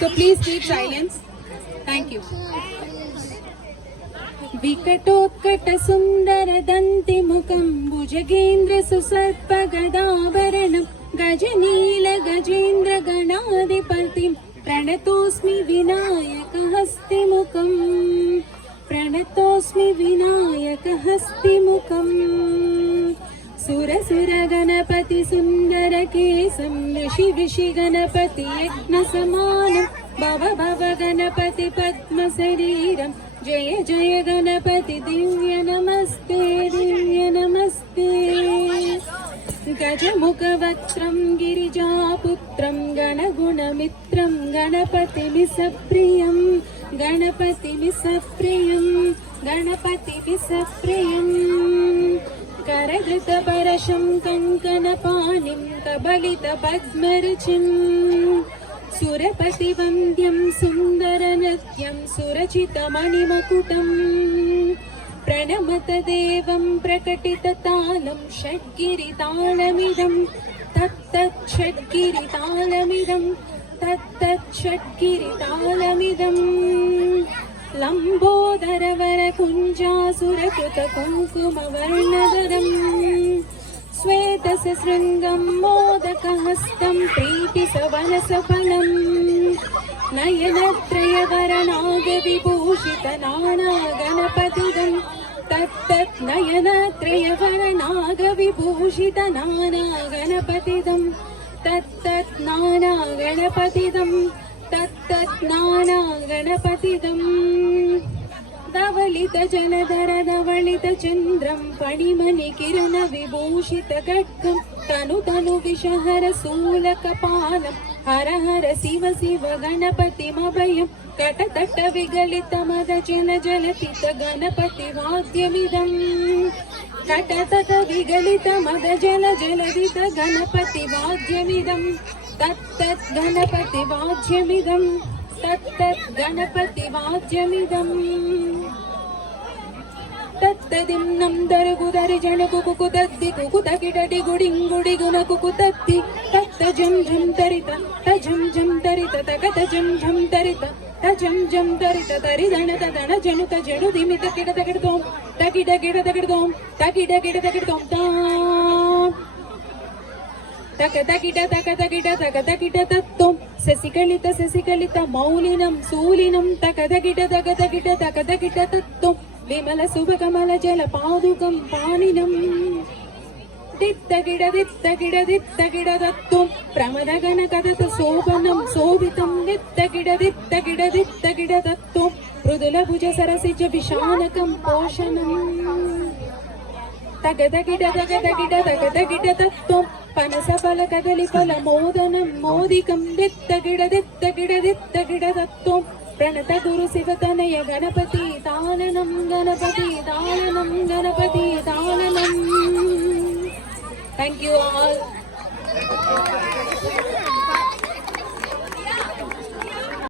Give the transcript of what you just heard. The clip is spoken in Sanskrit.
So please keep silence. Thank you. विकटोत्कट सुंदर दंति मुखं भुजगेन्द्र सुसर्प गदाभरणं गजनील गजेन्द्र गणाधिपतिं प्रणतोऽस्मि विनायक हस्तिमुखं प्रणतोऽस्मि विनायक हस्तिमुखम् सुर गणपति सुंदर केसं ऋषि गणपति यज्ञ समानं भव गणपति पद्म शरीरं जय जय गणपति दिव्य नमस्ते गजमुख वक्त्रं गिरिजापुत्रं गणगुणमित्रं गणपतिमिसप्रियं करधृतपरशं कङ्कणपाणिं कबलितपद्मरुचिं सुरपतिवन्द्यं सुन्दरनृत्यं सुरचितमणिमकुटं प्रणमत देवं प्रकटिततालं षड्गिरितालमिदं तत्तच्छड्गिरितालमिदं लम्बोदरवरकुञ्जासुरकृतकुङ्कुमवर्णधरं श्वेतसशृङ्गं मोदकहस्तं प्रीतिसवनसफलं नयनत्रयवरनागविभूषितनानागणपतिदं तत्तत्नानागणपतिदं धवलित जलधर धवलित चन्द्रं फणिमणिकिरण विभूषित खड्गं तनु विषहर शूलकपालं हर हर शिव गणपतिमभयं कटतट विगलित मद जलधित गणपति वाद्यमिदं कटतट विगलित मद जलधित गणपति वाद्यमिदं तत्तत् गणपति वाद्यमिदं तत्तदिन्नं दरगुदरि जनकुकुकुतद्दि कुकुतकिटडि गुडिङ्गुडिगुण कुकुतद्दि तत्तजं झं तरित तजं झं तरित तकतजं झं तरित तजं झं तरित तरिदण तदण जनुक जनु दिमित किडतकिडतों तकिडकिडतकिडतों तकिडकिडतकिडतों तकतकिड तत्तों ससिकलित मौलिनं सूलिनं तकतकिड तत्तों विमल शुभकमल जल पादुकं पाणिनं दित्तकिड तत्तों प्रमद गणकदत शोभनं शोभितं दित्तकिड तत्तों मृदुल भुज सरसिज विशानकं पोषणं तकतकिड तत्तों पनस फल कदली फल मोदनं मोदिकं दित्तकिड तत्तों प्रणत गुरु शिवतनय गणपति तालनं गणपति